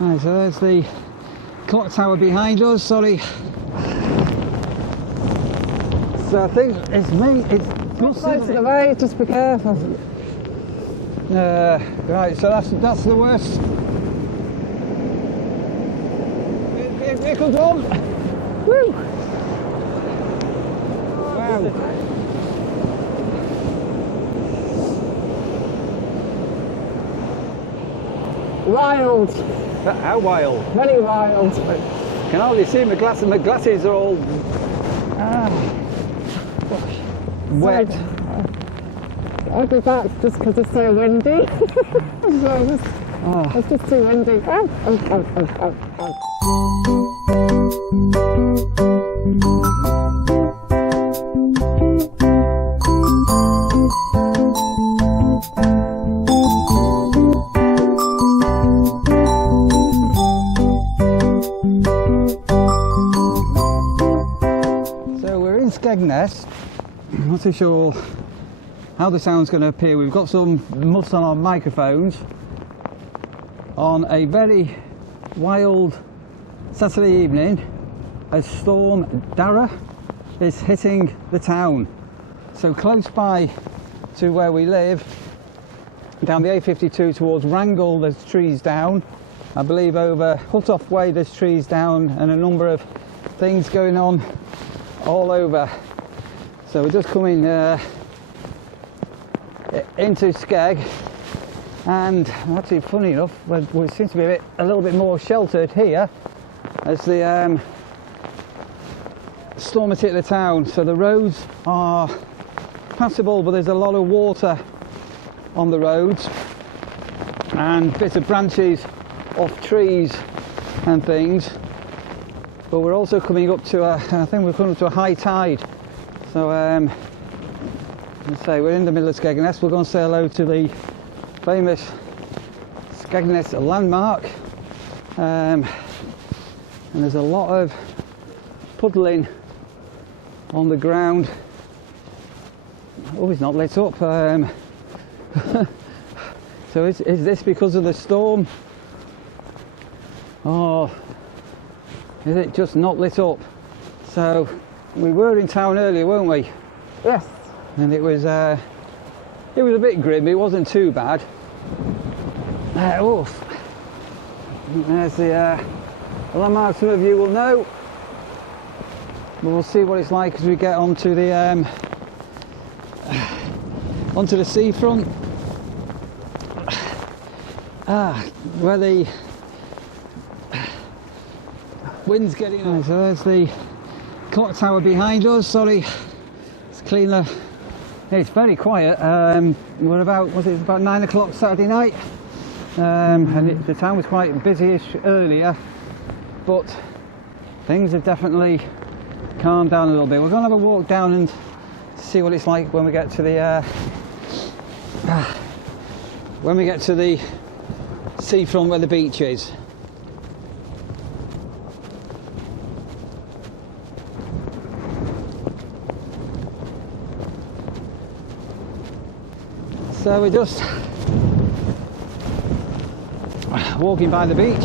Right, so there's the clock tower behind us, sorry. So I think it's me, it's gusts, isn't it? Way, just be careful. Right, so that's the worst. Here comes one. Woo! Wow. Wild. How wild? Very wild. I can hardly see my glasses. My glasses are all wet. I think that's just because it's so windy. It's just too windy. So we're in Skegness. I'm not too sure how the sound's going to appear. We've got some must on our microphones on a very wild Saturday evening as Storm Darragh is hitting the town. So close by to where we live, down the A52 towards Wrangle, there's trees down. I believe over Huttoff Way there's trees down, and a number of things going on all over. So we're just coming into Skeg, and actually funny enough we seem to be a little bit more sheltered here as the storm has hit the town. So the roads are passable, but there's a lot of water on the roads and bits of branches off trees and things. But we're also coming up to I think we're coming up to a high tide. So let's say we're in the middle of Skegness. We're going to say hello to the famous Skegness landmark, and there's a lot of puddling on the ground. Oh, it's not lit up. So is this because of the storm, or is it just not lit up? So we were in town earlier, weren't we? Yes. And it was a bit grim. It wasn't too bad. There's the landmark. Some of you will know. But we'll see what it's like as we get onto the seafront. Where the wind's getting on. So there's the clock tower behind us. Sorry, it's cleaner. It's very quiet. We're about 9 o'clock Saturday night, and the town was quite busy-ish earlier, but things have definitely calmed down a little bit. We're going to have a walk down and see what it's like when we get to the seafront where the beach is. So we're just walking by the beach.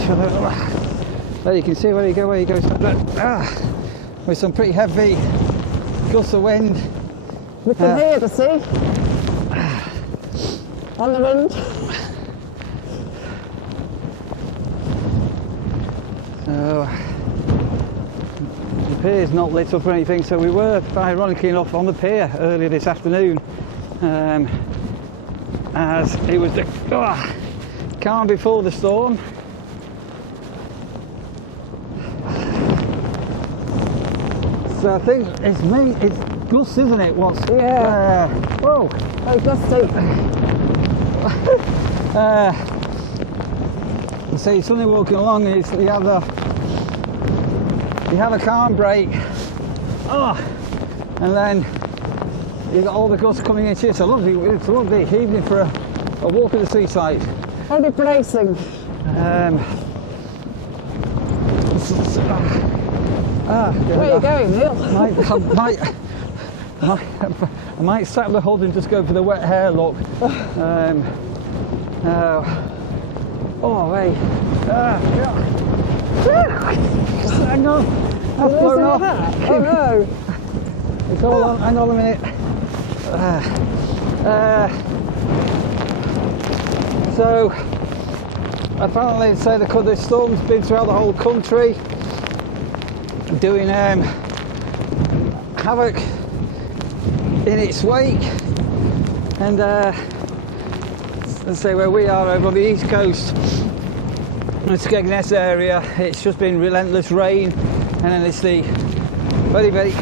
There you can see where you go. With some pretty heavy gusts of wind. We can hear the sea on the wind. So the pier's not lit up or anything, so we were ironically enough on the pier earlier this afternoon, as it was the calm before the storm. So I think it's gusts, isn't it? Yeah. Whoa. Very gusty. So you're suddenly walking along and you have a calm break, and then you've got all the gusts coming into you. It's a lovely evening for a walk at the seaside. Very bracing. Where are you going, Neil? I might sat the hood and just go for the wet hair look. Oh, hey. Hang on. I've Losing blown your off. hat? Oh no. It's all on. Hang on a minute. So, apparently, the storm's been throughout the whole country, doing havoc in its wake. And let's say where we are over on the east coast, the Skegness area, it's just been relentless rain, and then it's the very, very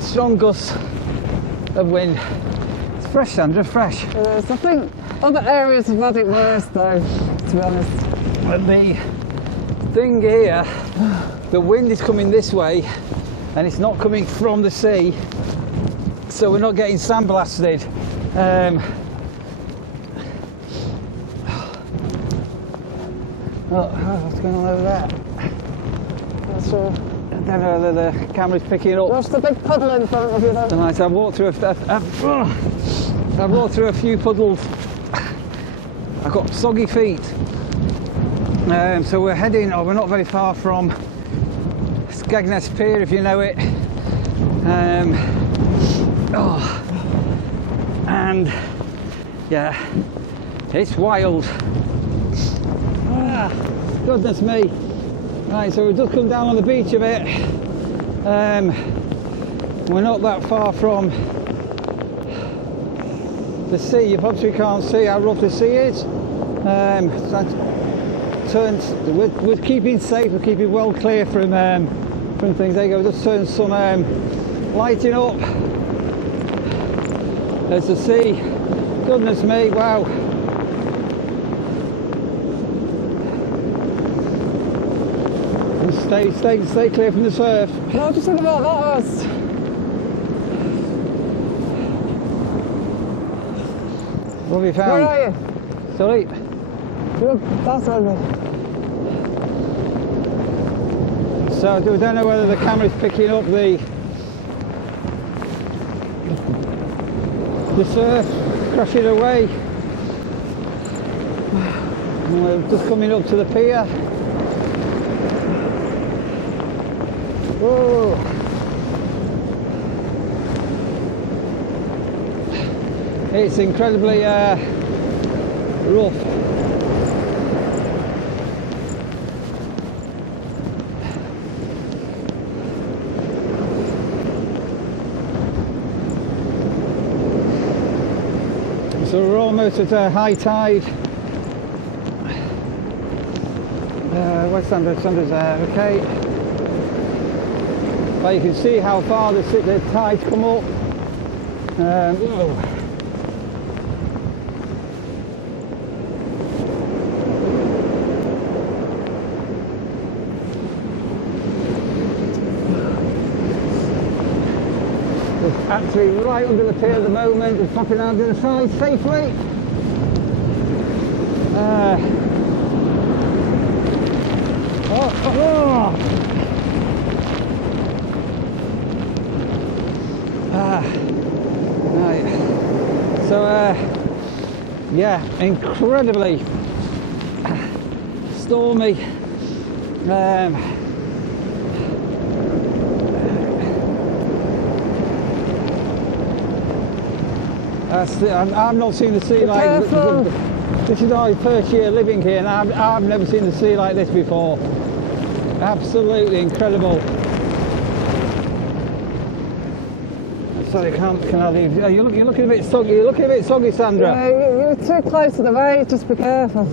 strong gusts of wind. It's fresh, Sandra, fresh. I think other areas have had it worse though, to be honest. But the thing here, the wind is coming this way, and it's not coming from the sea, so we're not getting sandblasted. What's going on over there? Not sure. I don't know whether the camera's picking up. What's the big puddle in front of you then? Right, I've walked through a few puddles. I've got soggy feet. So we're not very far from Skegness Pier, if you know it. And yeah, it's wild. Goodness me. Right, so we've just come down on the beach a bit. We're not that far from the sea. You probably can't see how rough the sea is. We're keeping safe, we're keeping well clear from things. There you go, just turn some lighting up. There's the sea. Goodness me, wow. Stay clear from the surf. No, just think about that was. What have you found? Where are you? Sorry. Look, that's over. So I don't know whether the camera's picking up the surf crashing away. And we're just coming up to the pier. Whoa. It's incredibly rough. So we're almost at high tide. Where's Sandra? Sandra's there, okay. But you can see how far the tides come up. Whoa. It's actually right under the pier at the moment. It's popping out to the side safely. Right. So yeah, incredibly stormy. I've not seen the sea like this. This is our first year living here, and I've never seen the sea like this before. Absolutely incredible. Sorry, can I leave? You're looking a bit soggy. You're looking a bit soggy, Sandra. Yeah, you're too close to the waves. Just be careful.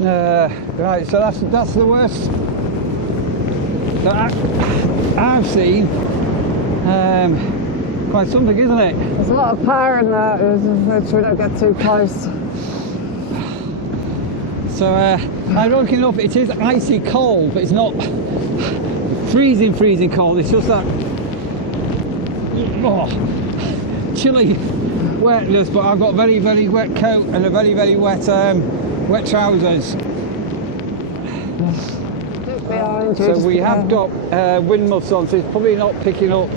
Right, so that's the worst that I've seen. Quite something, isn't it? There's a lot of power in that. Make sure we don't get too close. So, ironically enough, it is icy cold, but it's not freezing cold. It's just that chilly wetness. But I've got very, very wet coat and a very, very wet trousers. So we have got wind muffs on, so it's probably not picking up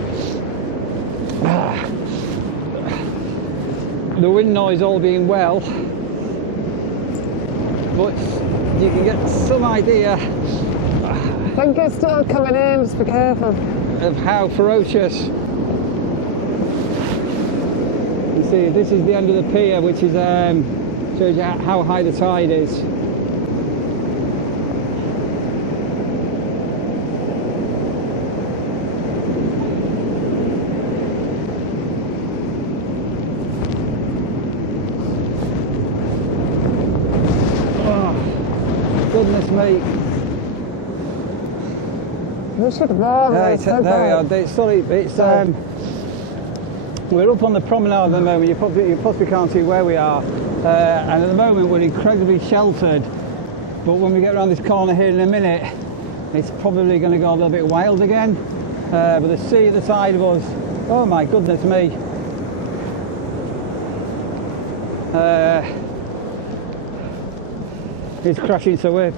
the wind noise all being well, but you can get some idea I think it's still coming in, just be careful. of how ferocious. You see, this is the end of the pier, which is shows you how high the tide is. Oh, goodness me. You should warn Yeah, me. there we are. Sorry, it's we're up on the promenade at the moment. You possibly can't see where we are, and at the moment we're incredibly sheltered. But when we get around this corner here in a minute, it's probably going to go a little bit wild again. But the sea at the side of us, oh my goodness me! It's crashing, so we're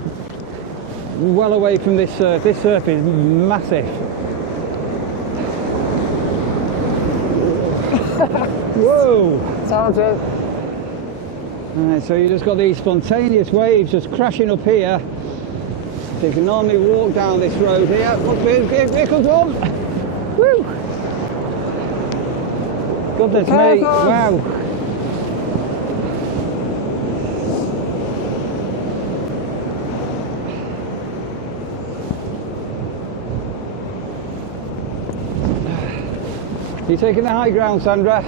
well away from this surf. This surf is massive. Whoa! Told you. Right, so you just got these spontaneous waves just crashing up here. So you can normally walk down this road here. Look, here comes one! Woo! Goodness me! Wow! You taking the high ground, Sandra?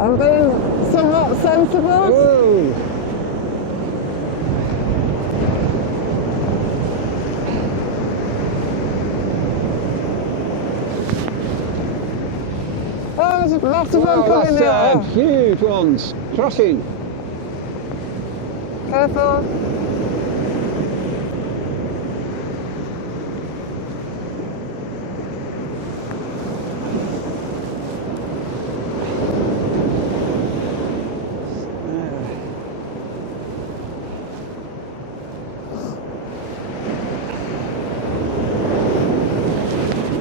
I'm being somewhat sensible. Whoa! Oh, there's a massive one coming That's there. huge ones. Crossing. Careful.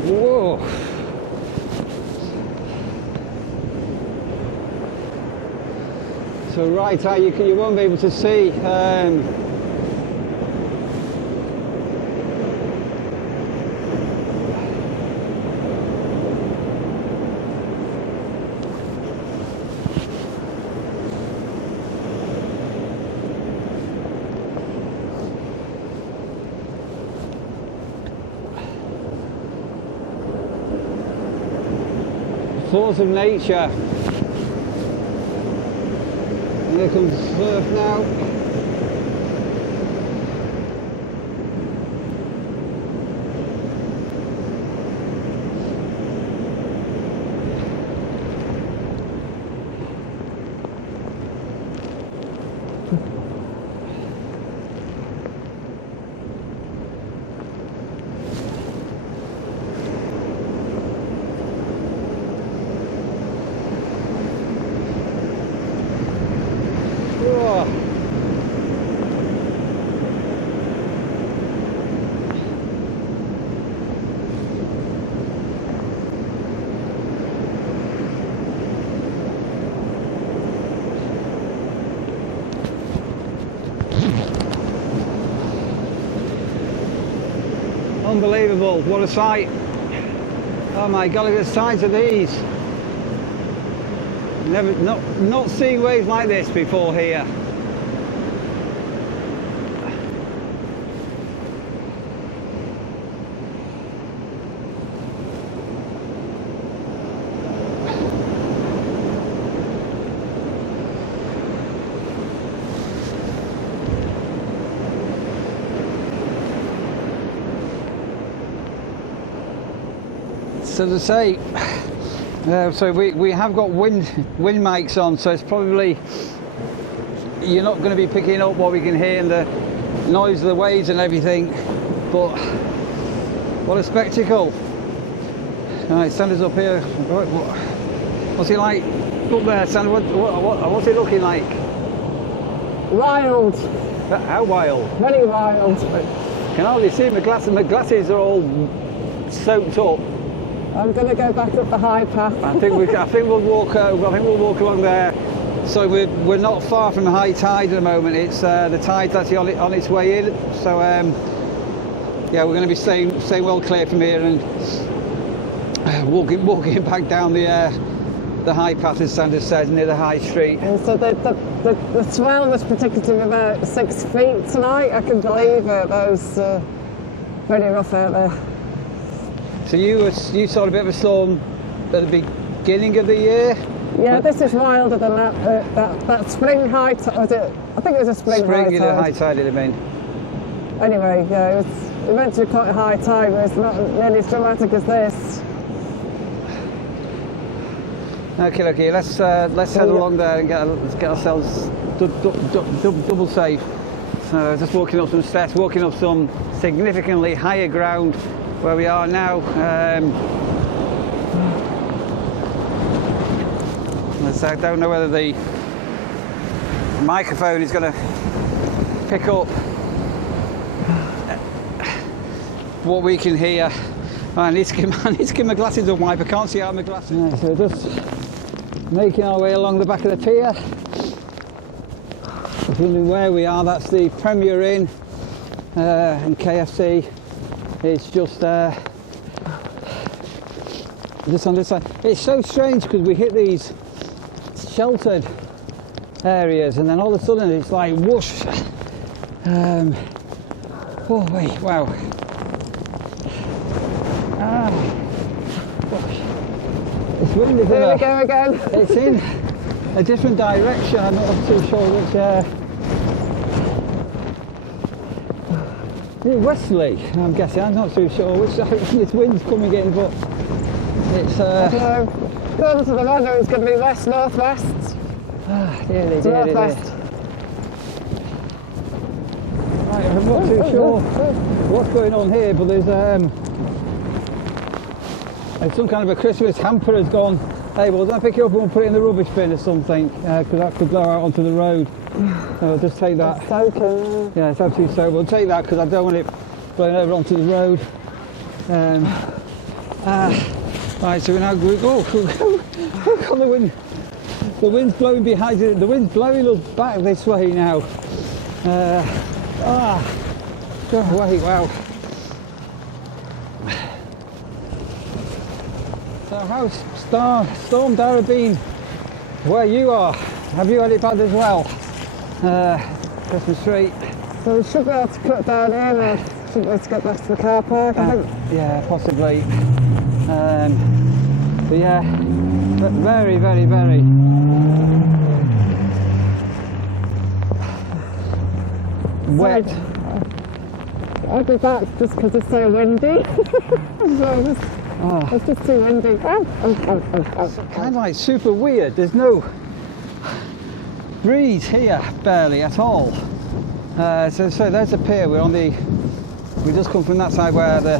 Whoa! So right out, you won't be able to see. Force of nature. And here comes the surf now. Unbelievable, what a sight. Oh my god, look at the size of these. Not seen waves like this before here. So as I say, so we have got wind mics on, so it's probably, you're not going to be picking up what we can hear and the noise of the waves and everything, but what a spectacle. Right, Sandra's up here. What's it like up there, Sandra? What's it looking like? Wild. How wild? Very wild. Can hardly see my glasses. My glasses are all soaked up. I'm going to go back up the high path. I think we'll walk along there So we're not far from high tide at the moment. It's the tide's actually on its way in. So yeah, we're going to be staying well clear from here and walking back down the high path, as Sandra said, near the high street. And so the swell was predicted to be about 6 feet tonight. I can believe it. That was very rough out there. So you saw a bit of a storm at the beginning of the year? Yeah, this is wilder than that spring high tide. Was it? I think it was a spring high tide. High tide, it mean. Anyway, yeah, it meant to be quite a high tide, but it's not nearly as dramatic as this. Okay, let's head along there and get ourselves double safe. So just walking up some steps, walking up some significantly higher ground where we are now. I don't know whether the microphone is going to pick up what we can hear. I need to get my glasses on, wipe. I can't see out my glasses. Yeah, so just making our way along the back of the pier. If you're wondering where we are, that's the Premier Inn, and KFC. It's just on this side. It's so strange because we hit these sheltered areas and then all of a sudden it's like whoosh. Oh wait, wow. It's windy. Here we go again. It's in a different direction. I'm not too sure which. Westerly, I'm guessing. I'm not too sure which direction this wind's coming in, but it's. I don't know. According to the weather, it's going to be west-northwest. Dearly. Northwest. Right, I'm not too sure what's going on here, but there's some kind of a Christmas hamper has gone. Hey, well, don't pick it up and we'll put it in the rubbish bin or something, because that could blow out onto the road. So I'll just take that. It's soaking. Yeah, it's absolutely soaked. We'll take that because I don't want it blowing over onto the road. Right, so we're now going. Look on the wind. The wind's blowing behind it. The wind's blowing us back this way now. Go away, wow. So how's Storm Darragh been where you are? Have you had it bad as well? Christmas tree. So we should be able to cut down here now. Should be able to get back to the car park, I think. Yeah, possibly. But yeah, very wet. I'll be back just because it's so windy. It's just too windy. It's kind of like super weird. There's no breeze here, barely at all. So there's a pier. We just come from that side where the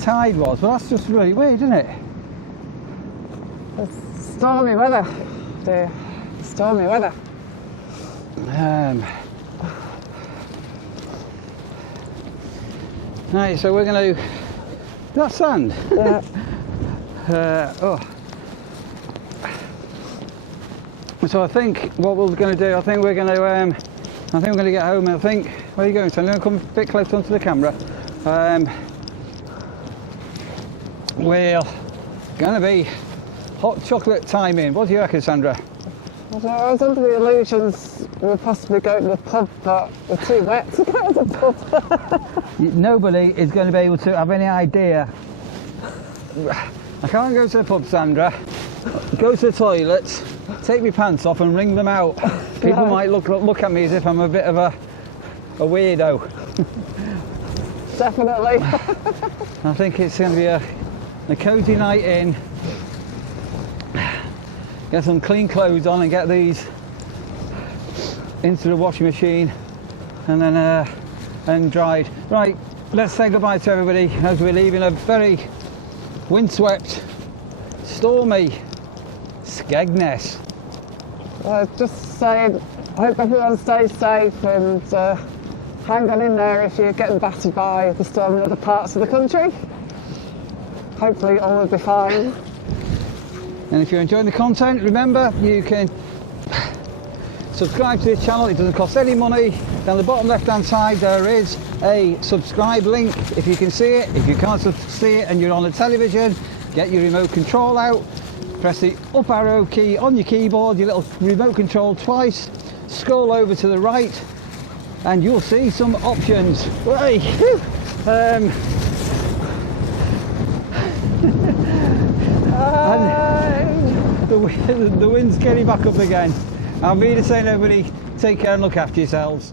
tide was. Well, that's just really weird, isn't it? It's stormy weather, dear. Stormy weather. Right, so we're going to. That sand. Yeah. So I think what we're going to do. I think we're going to get home. And I think. Where are you going? So I'm going to come a bit closer onto the camera. We're going to be hot chocolate timing. What do you reckon, Sandra? So I was under the illusions we would possibly go to the pub, but we're too wet to go to the pub. Nobody is going to be able to have any idea. I can't go to the pub, Sandra. Go to the toilet, take my pants off and wring them out. People might look at me as if I'm a bit of a weirdo. Definitely. I think it's going to be a cosy night in. Get some clean clothes on and get these into the washing machine and then and dried. Right, let's say goodbye to everybody as we're leaving a very windswept, stormy Skegness. Just saying, I hope everyone stays safe and hang on in there if you're getting battered by the storm in other parts of the country. Hopefully all will be fine. And if you're enjoying the content, remember you can subscribe to this channel. It doesn't cost any money. Down the bottom left hand side there is a subscribe link, if you can see it. If you can't see it and you're on a television, get your remote control out, press the up arrow key on your keyboard, your little remote control twice, scroll over to the right and you'll see some options. Hey, and the wind's getting back up again. I'm here to say, everybody, take care and look after yourselves.